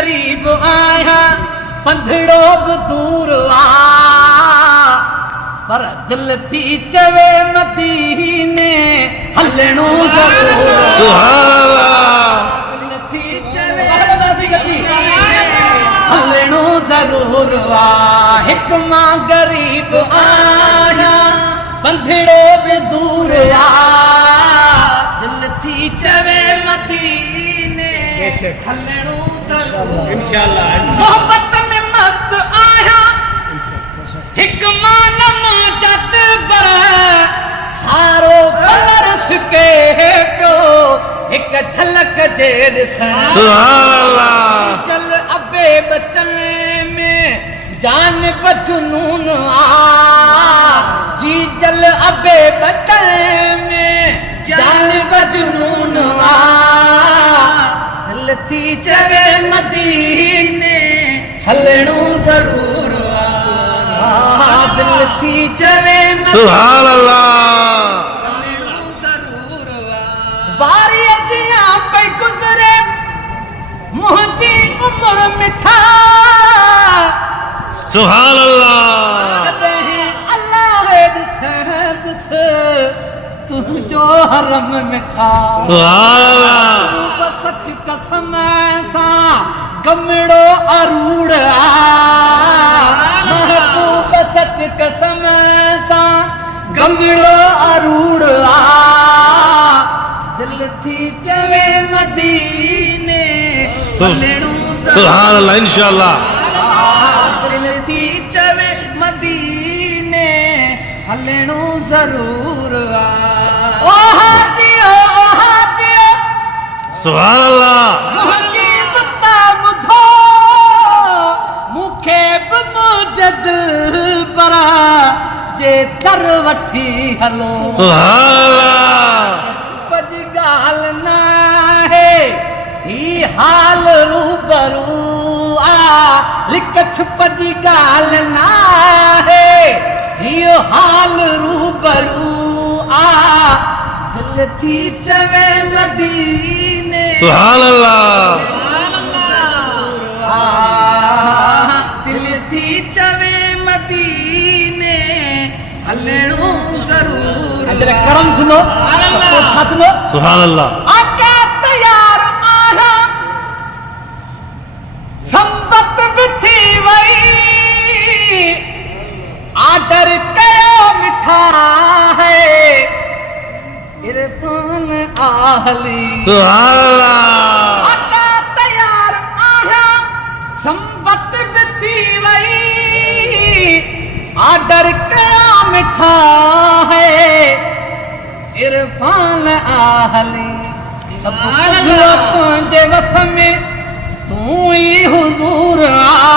गरीब आया पंधड़ो बि दूर आ पर दिल थी चवे मदीने हलणो दिल थी चवे हलणो ज़रूर आ हिक मां गरीब आया पंधड़ो बि दूर आ दिल थी चवे मदीने हलणो ज़रूर इंशाअल्लाह मोहब्बत में मस्त आया हिक मां नमाज़त पर सारो कलर सके पियो हिक झलक जे ॾिसण चल अबे बचन में जान बजनून आ जी जल अबे बचन में जान बजनून आ दिल थी चवे मदीने हलणो ज़रूर आ दिल थी चवे सुभान अल्लाह हलणो ज़रूर आ बारी जिया पे गुज़रे मुंहिंजी उम्र मिठा सुभान अल्लाह अल्लाह ॾिस तुंहिंजो हरम मिठा सुभान अल्लाह सच कसम सां गमड़ो अरूड़ आ महबूब सच कसम सां गमड़ो अरूड़ आ दिल थी चवे मदीने हलणो सुभान अल्लाह इंशाअल्लाह दिल थी चवे मदीने हलणो ज़रूर आ ओ हाजियो सुभान अल्लाह मुंहिंजी बता ॿुधो मूंखे बि मुजद पर जे दर वठी हलो सुभान अल्लाह छुप जी ॻाल्हि न आहे ही हाल रूबरू आ लिक छुप जी ॻाल्हि न आहे हियो हाल रूबरू आ दिल थी चवे मदीने सुभान अल्लाह दिल थी चवे मदीने हलणो ज़रूर अजर करम थींदो छा थींदो सुभान अल्लाह आका तयार आया संपत बि थी वई आदर कयो मिठा है इरफान आहली सुभान अल्लाह आका तयार आया संपत बि थी वई आदर कयो मिठा है इरफान आहली सब कुछ तुंहिंजे वस में तू ही हुजूर आ